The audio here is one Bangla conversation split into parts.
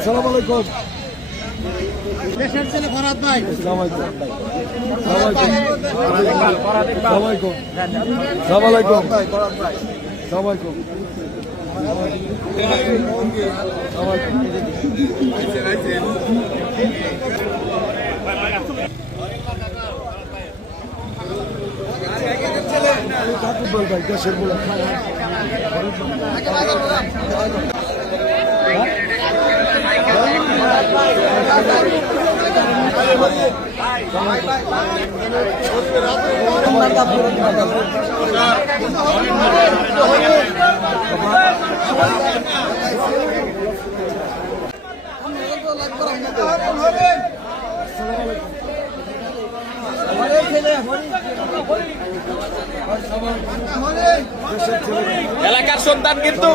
আসসালামু আলাইকুম। দেশের ছেলে ফরাদ ভাই। আসসালামু আলাইকুম। আসসালামু আলাইকুম। আসসালামু আলাইকুম। ভাই দেশের বলে এলাকার সন্তান কিন্তু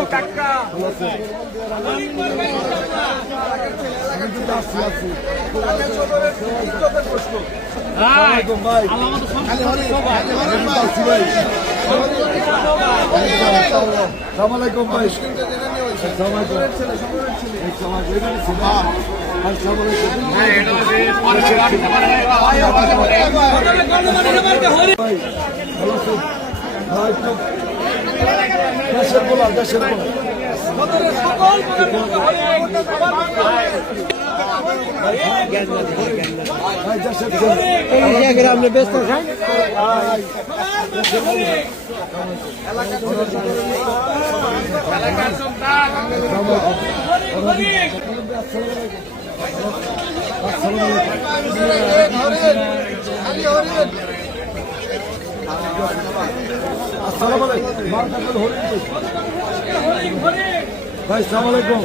দেশের বলা দেশের গ্রামে ব্যস্ত এলাকার সন্তান আসসালামু আলাইকুম ভাই আসসালামু আলাইকুম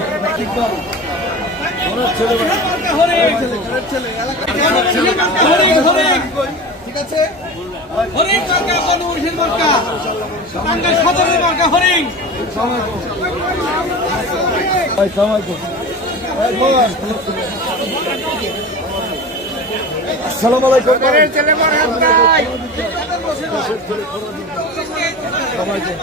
ঠিক আছে হরিণ মার্কা বনমুরশিদ মার্কা টাঙ্গাইল সদরের মার্কা হরিণ ভাই আসসালামু আলাইকুম আসসালামু আলাইকুম ছেলে ফরহাদ ভাই আসসালামু আলাইকুম